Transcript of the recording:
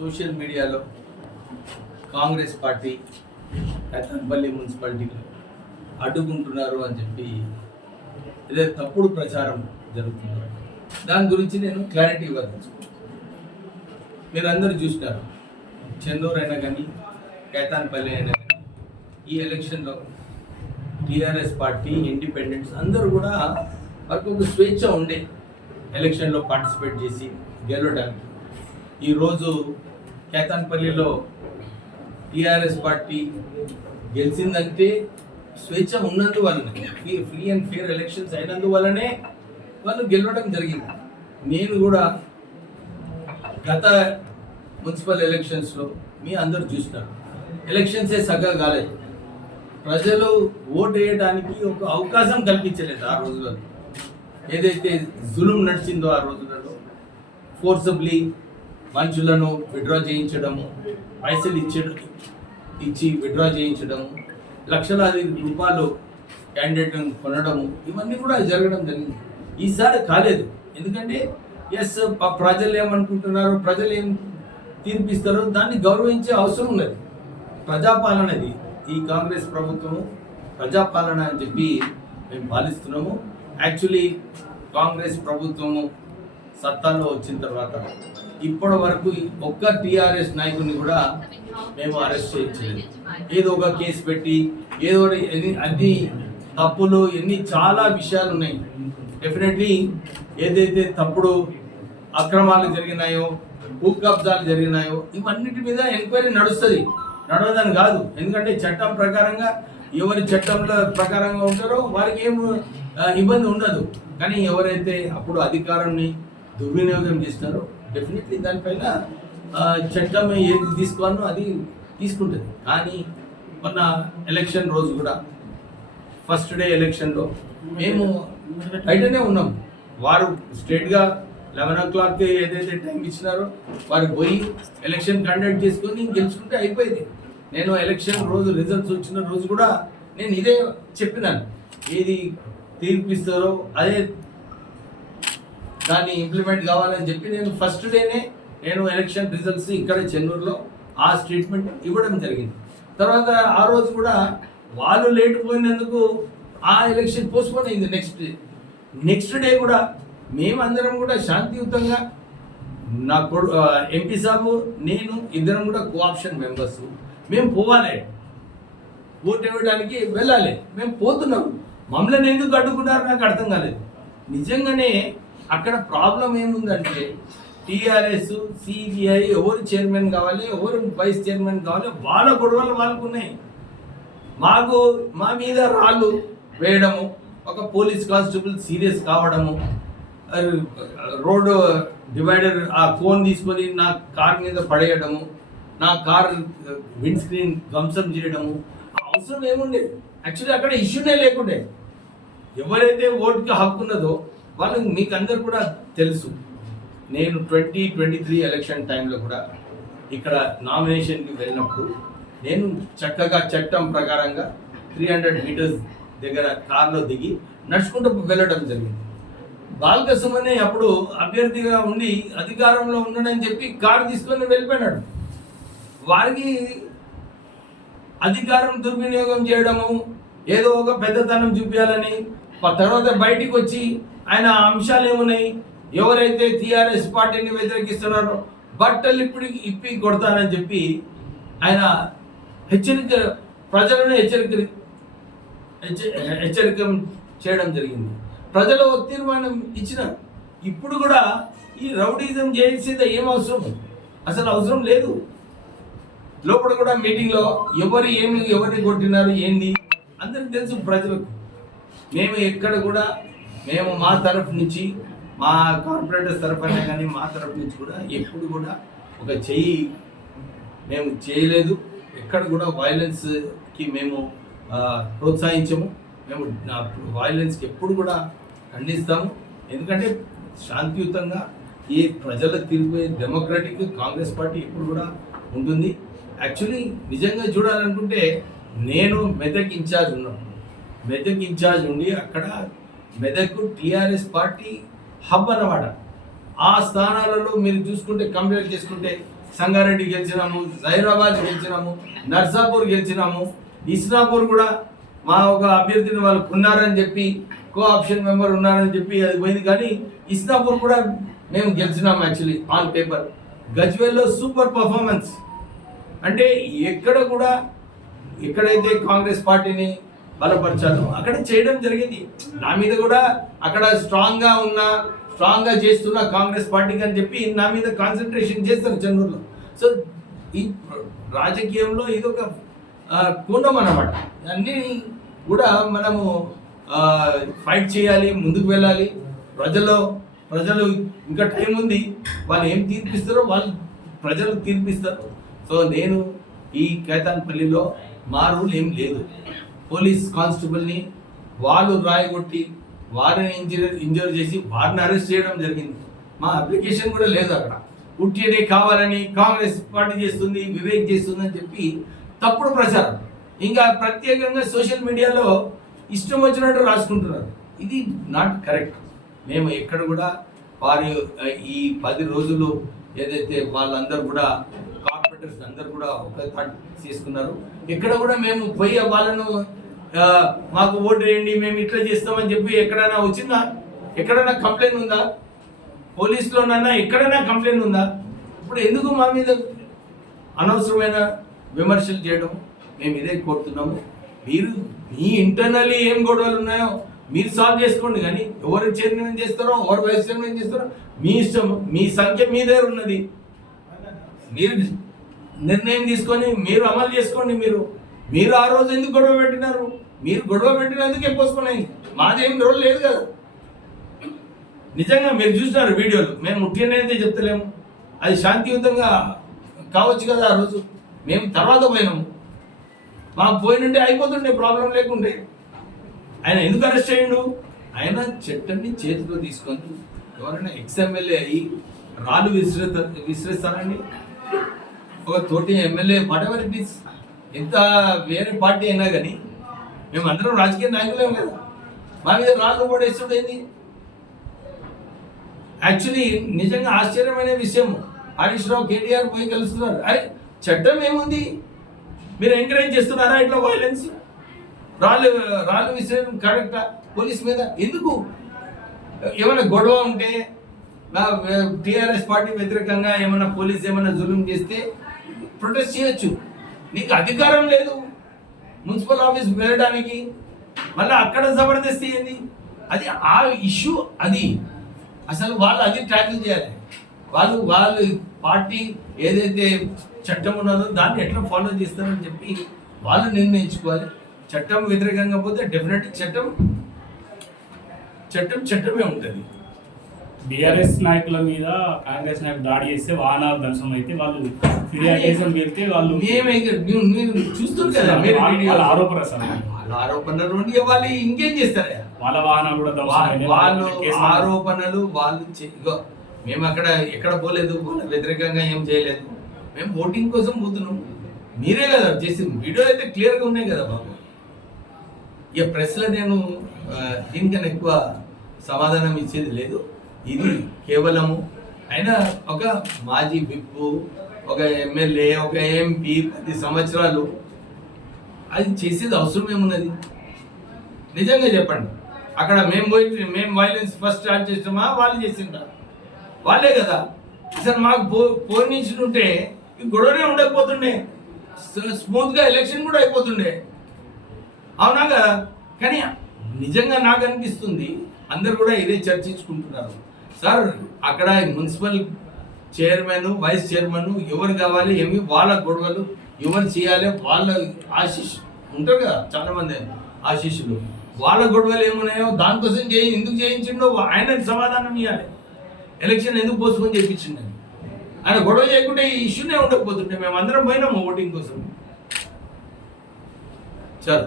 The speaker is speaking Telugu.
సోషల్ మీడియాలో కాంగ్రెస్ పార్టీ కతన్పల్లి మున్సిపాలిటీలో అడ్డుకుంటున్నారు అని చెప్పి ఏదో తప్పుడు ప్రచారం జరుగుతుంది. దాని గురించి నేను క్లారిటీ ఇవ్వదలుచుకున్నాను. మీరు అందరూ చూసినారు, చెన్నూరు అయినా కానీ కేతాన్పల్లి అయినా కానీ ఈ ఎలక్షన్లో టీఆర్ఎస్ పార్టీ, ఇండిపెండెంట్స్ అందరూ కూడా వాళ్ళకు ఒక స్వేచ్ఛ ఉండే ఎలక్షన్లో పార్టిసిపేట్ చేసి గెలవడానికి. ఈరోజు కేతాన్పల్లిలో టీఆర్ఎస్ పార్టీ గెలిచిందంటే స్వేచ్ఛ ఉన్నందువల్లనే, ఫ్రీ అండ్ ఫెయిర్ ఎలక్షన్స్ అయినందువల్లనే వాళ్ళు గెలవడం జరిగింది. నేను కూడా గత మున్సిపల్ ఎలక్షన్స్లో మీ అందరూ చూసినారు, ఎలక్షన్సే సగ్గా కాలేదు. ప్రజలు ఓటు వేయడానికి ఒక అవకాశం కల్పించలేదు. ఆ రోజులలో ఏదైతే జులుం నడిచిందో ఆ రోజులలో ఫోర్సబ్లీ మనుషులను విత్డ్రా చేయించడము, పైసలు ఇచ్చి విత్డ్రా చేయించడము, లక్షలాది రూపాయలు క్యాండిడేట్లను కొనడము, ఇవన్నీ కూడా జరగడం జరిగింది. ఈసారి కాలేదు. ఎందుకంటే ప్రజలు ఏమనుకుంటున్నారు, ప్రజలు ఏం తీర్పిస్తారో దాన్ని గౌరవించే అవసరం ఉన్నది. ప్రజాపాలనది ఈ కాంగ్రెస్ ప్రభుత్వం ప్రజాపాలన అని చెప్పి మేము పాలిస్తున్నాము. యాక్చువల్లీ కాంగ్రెస్ ప్రభుత్వము సత్తాలో వచ్చిన తర్వాత ఇప్పటి వరకు ఒక్క టీఆర్ఎస్ నాయకుడిని కూడా మేము అరెస్ట్ చేయించలేదు. ఏదో ఒక కేసు పెట్టి ఏదో అన్ని తప్పులు చాలా విషయాలు ఉన్నాయి. డెఫినెట్లీ ఏదైతే తప్పుడు అక్రమాలు జరిగినాయో, భూ కబ్జాలు జరిగినాయో ఇవన్నిటి మీద ఎంక్వైరీ నడుస్తుంది, నడవదని కాదు. ఎందుకంటే చట్టం ప్రకారంగా ఎవరి చట్టంలో ప్రకారంగా ఉంటారో వారికి ఏం ఇబ్బంది ఉండదు. కానీ ఎవరైతే అప్పుడు అధికారాన్ని దుర్వినియోగం చేస్తున్నారో డెఫినెట్లీ దానిపైన చట్టం ఏది తీసుకోవాలో అది తీసుకుంటుంది. కానీ మొన్న ఎలక్షన్ రోజు కూడా ఫస్ట్ డే ఎలక్షన్లో మేము బయటనే ఉన్నాం. వారు స్ట్రేట్గా 11 o'clock ఏదైతే టైం ఇచ్చినారో వారు పోయి ఎలక్షన్ కండక్ట్ చేసుకొని గెలుచుకుంటే అయిపోయింది. నేను ఎలక్షన్ రోజు రిజల్ట్స్ వచ్చిన రోజు కూడా నేను ఇదే చెప్పినాను, ఏది తీర్పిస్తారో అదే దాన్ని ఇంప్లిమెంట్ కావాలని చెప్పి నేను ఫస్ట్ డేనే నేను ఎలక్షన్ రిజల్ట్స్ ఇక్కడ చెన్నూరులో ఆ స్టేట్మెంట్ ఇవ్వడం జరిగింది. తర్వాత ఆ రోజు కూడా వాళ్ళు లేట్ పోయినందుకు ఆ ఎలక్షన్ పోస్ట్పోన్ అయింది. నెక్స్ట్ డే కూడా మేమందరం కూడా శాంతియుతంగా నా ఎంపీ సాబు నేను ఇద్దరం కూడా కోఆప్షన్ మెంబర్స్, మేము పోవాలి, ఓటు ఇవ్వడానికి వెళ్ళాలి. మేము పోతున్నాం, మమ్మల్ని ఎందుకు అడ్డుకున్నారు నాకు అర్థం కాలేదు. నిజంగానే అక్కడ ప్రాబ్లం ఏముందంటే టీఆర్ఎస్, సిబిఐ ఎవరు చైర్మన్ కావాలి, ఎవరు వైస్ చైర్మన్ కావాలి, వాళ్ళ గొడవలు వాళ్ళకు ఉన్నాయి. మా మీద రాళ్ళు వేయడము, ఒక పోలీస్ కానిస్టేబుల్ సీరియస్ కావడము, రోడ్డు డివైడర్ ఆ కోన్ తీసుకొని నా కార్ మీద పడేయడము, నా కార్ విండ్ స్క్రీన్ ధ్వంసం చేయడము అవసరం ఏముండే. యాక్చువల్లీ అక్కడ ఇష్యూనే లేకుండే. ఎవరైతే ఓటుకి హక్కు ఉన్నదో వాళ్ళు మీకు అందరు కూడా తెలుసు. నేను 2023 ఎలక్షన్ టైంలో కూడా ఇక్కడ నామినేషన్కి వెళ్ళినప్పుడు నేను చక్కగా చట్టం ప్రకారంగా 300 meters దగ్గర కార్లో దిగి నడుచుకుంటూ వెళ్ళడం జరిగింది. బాల్కసుమనే అప్పుడు అభ్యర్థిగా ఉండి అధికారంలో ఉండడని చెప్పి కారు తీసుకొని వెళ్ళిపోయినాడు. వారికి అధికారం దుర్వినియోగం చేయడము, ఏదో ఒక పెద్దతనం చూపించాలని తర్వాత బయటికి వచ్చి ఆయన అంశాలు ఏమున్నాయి, ఎవరైతే టీఆర్ఎస్ పార్టీని వ్యతిరేకిస్తున్నారో బట్టలు ఇప్పి కొడతానని చెప్పి ఆయన ప్రజలను హెచ్చరిక చేయడం జరిగింది. ప్రజలు తీర్మానం ఇచ్చినారు. ఇప్పుడు కూడా ఈ రౌడీజం చేసేది ఏం అవసరం, అసలు అవసరం లేదు. లోపల కూడా మీటింగ్లో ఎవరిని కొట్టినారు ఏంది అందరికి తెలుసు ప్రజలకు. మేము ఎక్కడ కూడా మా తరఫు నుంచి, మా కార్పొరేటర్స్ తరఫున కానీ మా తరఫు నుంచి కూడా ఎప్పుడు కూడా ఒక చెయ్యి మేము చేయలేదు. ఎక్కడ కూడా వైలెన్స్కి మేము ప్రోత్సహించము. మేము వైలెన్స్కి ఎప్పుడు కూడా ఖండిస్తాము. ఎందుకంటే శాంతియుతంగా ఈ ప్రజల తీర్పు డెమోక్రటిక్ కాంగ్రెస్ పార్టీ ఎప్పుడు కూడా ఉంటుంది. యాక్చువల్లీ నిజంగా చూడాలనుకుంటే నేను మెదక్ ఇన్ఛార్జ్ ఉన్నాను. మెదక్ ఇన్ఛార్జ్ ఉండి అక్కడ మెదక్ టీఆర్ఎస్ పార్టీ హబ్ అన్నమాట. ఆ స్థానాలలో మీరు చూసుకుంటే కంపేర్ చేసుకుంటే సంగారెడ్డి గెలిచినాము, జైరాబాద్ గెలిచినాము, నర్సాపూర్ గెలిచినాము, ఇస్నాపూర్ కూడా మా ఒక అభ్యర్థిని వాళ్ళు కొన్నారని చెప్పి కో ఆప్షన్ మెంబర్ ఉన్నారని చెప్పి అది పోయింది. కానీ ఇస్నాపూర్ కూడా మేము గెలిచినాము యాక్చువల్లీ ఆన్ పేపర్. గజ్వేల్లో సూపర్ పర్ఫార్మెన్స్. అంటే ఎక్కడ కూడా ఎక్కడైతే కాంగ్రెస్ పార్టీని బలపరచాలో అక్కడ చేయడం జరిగింది. నా మీద కూడా అక్కడ స్ట్రాంగ్గా చేస్తున్న కాంగ్రెస్ పార్టీకి అని చెప్పి నా మీద కాన్సన్ట్రేషన్ చేస్తారు చెన్నూరులో. సో ఈ రాజకీయంలో ఇదొక కోణం అన్నమాట. అన్నీ కూడా మనము ఫైట్ చేయాలి, ముందుకు వెళ్ళాలి. ప్రజలు ఇంకా టైం ఉంది, వాళ్ళు ఏం తీర్పిస్తారో వాళ్ళు ప్రజలు తీర్పిస్తారు. సో నేను ఈ కేతాన్పల్లిలో మా రూల్ ఏం లేదు. పోలీస్ కానిస్టేబుల్ని వాళ్ళు రాయగొట్టి వారిని ఇంజూర్ చేసి వారిని అరెస్ట్ చేయడం జరిగింది. మా అప్లికేషన్ కూడా లేదు అక్కడ. ఉట్టినే కావాలని కాంగ్రెస్ పార్టీ చేస్తుంది, వివేక్ చేస్తుంది అని చెప్పి తప్పుడు ప్రచారం. ఇంకా ప్రత్యేకంగా సోషల్ మీడియాలో ఇష్టం వచ్చినట్టు రాసుకుంటున్నారు. ఇది నాట్ కరెక్ట్. మేము ఎక్కడ కూడా వారి ఈ 10 రోజులు ఏదైతే వాళ్ళందరూ కూడా కార్పొరేటర్స్ అందరూ కూడా ఒక థాట్ తీసుకున్నారు. ఎక్కడ కూడా మేము పోయి వాళ్ళను మాకు ఓటు వేయండి, మేము ఇట్లా చేస్తామని చెప్పి ఎక్కడైనా వచ్చిందా? ఎక్కడైనా కంప్లైంట్ ఉందా? పోలీసులోనన్నా ఎక్కడైనా కంప్లైంట్ ఉందా? ఇప్పుడు ఎందుకు మా మీద అనవసరమైన విమర్శలు చేయడం? మేము ఇదే కోరుతున్నాము. మీరు మీ ఇంటర్నల్లీ ఏం గొడవలు ఉన్నాయో మీరు సాల్వ్ చేసుకోండి. కానీ ఎవరు చైర్మన్ చేస్తారో, ఎవరు వైస్ చైర్మన్ చేస్తారో మీ ఇష్టం. మీ సంఖ్య మీ దగ్గర ఉన్నది. మీరు నిర్ణయం తీసుకొని మీరు అమలు చేసుకోండి. మీరు ఆ రోజు ఎందుకు గొడవ పెట్టినారు? మీరు గొడవ పెట్టినందుకే పోసుకున్నాయి. మాదేం రోల్ లేదు కదా. నిజంగా మీరు చూసినారు వీడియోలు. మేము ఉట్టినైతే చెప్తలేము. అది శాంతియుతంగా కావచ్చు కదా. ఆ రోజు మేము తర్వాత పోయినాము. మాకు పోయినంటే అయిపోతుండే, ప్రాబ్లం లేకుండే. ఆయన ఎందుకు అరెస్ట్ అయ్యిండు? ఆయన చట్టాన్ని చేతిలో తీసుకొని ఎవరైనా ఎక్స్ఎమ్మెల్యే అయ్యి రాళ్ళు విసిరేస్తారండి? ఒక తోటి ఎమ్మెల్యే వాటెవర్ ఇట్ ఈస్, ఎంత వేరే పార్టీ అయినా కానీ మేము అందరం రాజకీయ నాయకులేం కదా. మా మీద రాళ్ళు పడేస్తుండేది. యాక్చువల్లీ నిజంగా ఆశ్చర్యమైన విషయం, హరీష్ రావు కేటీఆర్ పోయి కలుస్తున్నారు. అరే చట్టం ఏముంది? మీరు ఎంకరేజ్ చేస్తున్నారా ఇట్లా వైలెన్స్? రాళ్ళు విసిరేయడం కరెక్టా? పోలీస్ మీద ఎందుకు? ఏమైనా గొడవ ఉంటే టీఆర్ఎస్ పార్టీ వ్యతిరేకంగా ఏమైనా పోలీస్ ఏమైనా జులుం చేస్తే ప్రొటెస్ట్ చేయొచ్చు. నీకు అధికారం లేదు మున్సిపల్ ఆఫీస్ వెళ్ళడానికి. మళ్ళీ అక్కడ జబర్దస్తి ఏంది? అది ఆ ఇష్యూ. అది అసలు వాళ్ళు అది ట్యాకిల్ చేయాలి. వాళ్ళు పార్టీ ఏదైతే చట్టం ఉన్నదో దాన్ని ఎట్లా ఫాలో చేస్తారని చెప్పి వాళ్ళు నిర్ణయించుకోవాలి. చట్టం వ్యతిరేకంగా పోతే డెఫినెట్ చట్టమే ఉంటుంది. బీఆర్ఎస్ నాయకుల మీద కాంగ్రెస్ నాయకులు దాడి చేస్తే వాహనాలు ధ్వంసం అయితే వాళ్ళు ఫిర్యాదు చేసి వెళ్తే వాళ్ళు చూస్తారు కదా. వాళ్ళ ఆరోపణ సార్, వాళ్ళ ఆరోపణలు వాళ్ళు ఇంకేం చేస్తారు? వాళ్ళ వాహనాలు కూడా వాళ్ళు ఆరోపణలు వాళ్ళు మేము ఎక్కడ పోలేదు, వాళ్ళ వ్యతిరేకంగా ఏం చేయలేదు. మేము ఓటింగ్ కోసం పోతున్నాం. మీరే కదా చేసింది. వీడియో అయితే క్లియర్గా ఉన్నాయి కదా బాబు. ఇక ప్రెస్లో నేను దీనికన్నా ఎక్కువ సమాధానం ఇచ్చేది లేదు. ఇది కేవలము అయినా ఒక మాజీ విప్పు, ఒక ఎమ్మెల్యే, ఒక ఎంపీ 10 సంవత్సరాలు అది చేసేది అవసరం ఏమున్నది? నిజంగా చెప్పండి. అక్కడ మేము వైలెన్స్ ఫస్ట్ స్టార్ట్ చేసినామా, వాళ్ళు చేసిందా? వాళ్ళే కదా. అసలు మాకు పోనించుంటే గొడవనే ఉండకపోతుండే, స్మూత్గా ఎలక్షన్ కూడా అయిపోతుండే. అవునా కదా? కానీ నిజంగా నాకు అనిపిస్తుంది అందరు కూడా ఇదే చర్చించుకుంటున్నారు. సార్ అక్కడ మున్సిపల్ చైర్మన్, వైస్ చైర్మన్ ఎవరు కావాలి, ఏమి వాళ్ళ గొడవలు ఎవరు చేయాలి, వాళ్ళ ఆశీష్ ఉంటారు కదా చాలామంది ఆశీస్సులు, వాళ్ళ గొడవలు ఏమున్నాయో దానికోసం ఎందుకు చేయించిండో ఆయన సమాధానం ఇవ్వాలి. ఎలక్షన్ ఎందుకు పోస్ట్పోన్ చేయించిండని ఆయన గొడవ చేయకుంటే ఈ ఇష్యూనే ఉండకపోతుంటే మేము అందరం పోయినాము ఓటింగ్ కోసం. చలో.